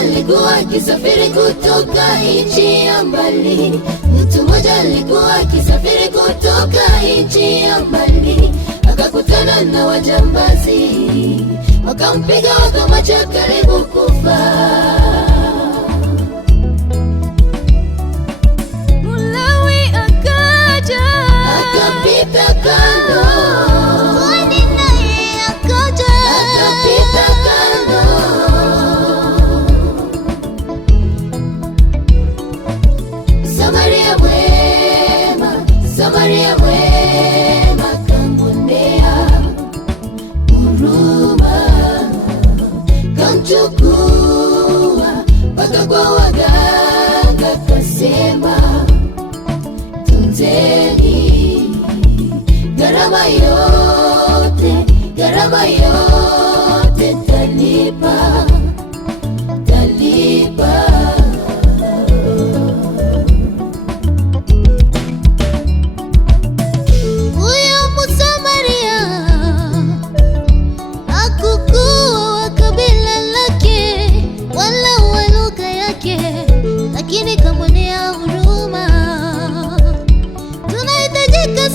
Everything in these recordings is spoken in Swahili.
Alikuwa akisafiri kutoka nchi ya mbali. Mtu mmoja alikuwa akisafiri kutoka nchi ya mbali, akakutana na wajambazi, wakampiga wakamwacha karibu kufa. Mlawi akaja akapita kando, Mwani naye akaja akapita kando. Samaria mwema kamwonea huruma, kamchukua mpaka kwa waganga, kasema tunzeni, gharama yote talipa.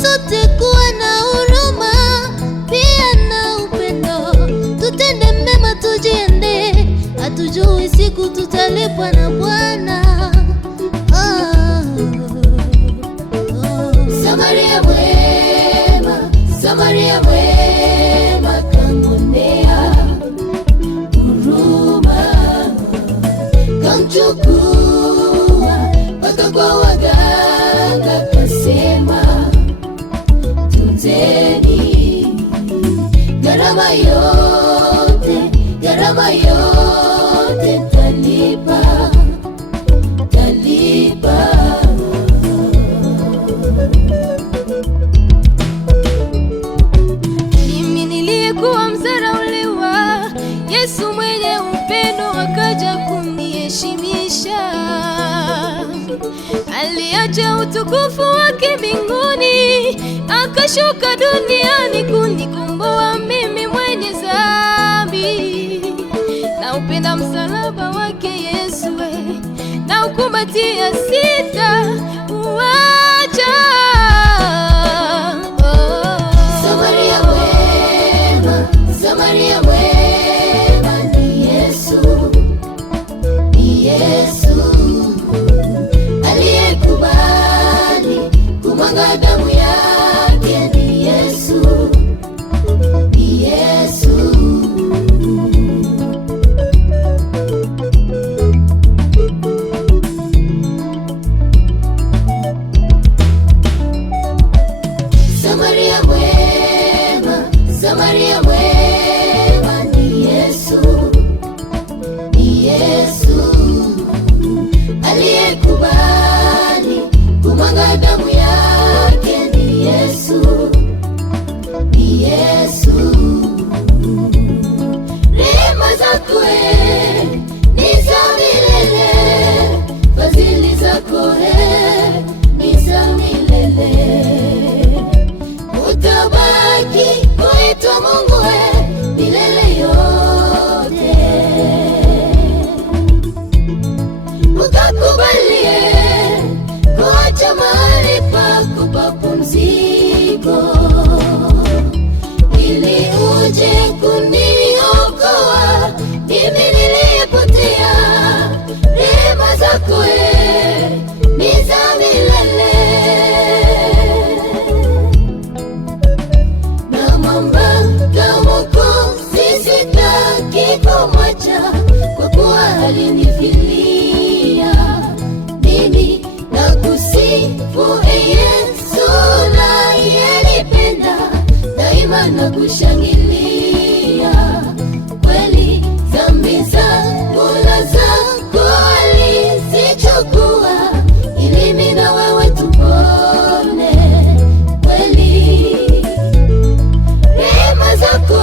Sote kuwa na huruma pia na upendo, tutende mema, tujiende, hatujui siku tutalipwa na Bwana. Samaria mwema kamwonea huruma, kamchukua mpaka kwa waganga, kasema tunzeni, gharama yote talipa. Mimi niliyekuwa mdharauliwa, Yesu mwenye upendo akaja kuniheshimisha. Aliacha utukufu wake mbinguni, akashuka duniani kunikomboa mimi mwenye dhambi. Na upenda msalaba wake Yesu, na ukumbatia, sitauacha. Samaria mwema ni Yesu, aliyekubali kumwaga damu yake. Ni Yesu. Samaria mwema ni Yesu, aliyekubali kumwaga damu yake. Ni Yesu. Rehema zako ni za milele, fadhili zako ni za milele, utabaki kuitwa Mungu milele yote. Ukakubalie kuacha mahali pako pa pumziko, ili uje kuniokoa mimi niliyepotea. Rehema zako ni za milele, na mwamba Mwokozi sitaki kumwacha, kwa kuwa alinifilia mimi. Nakusifu Yesu, nayenipenda daima, na kushangilia kweli. Dhambi zangu na zako alizichukua, ili mimi na wewe tupone kweli. Rehema zako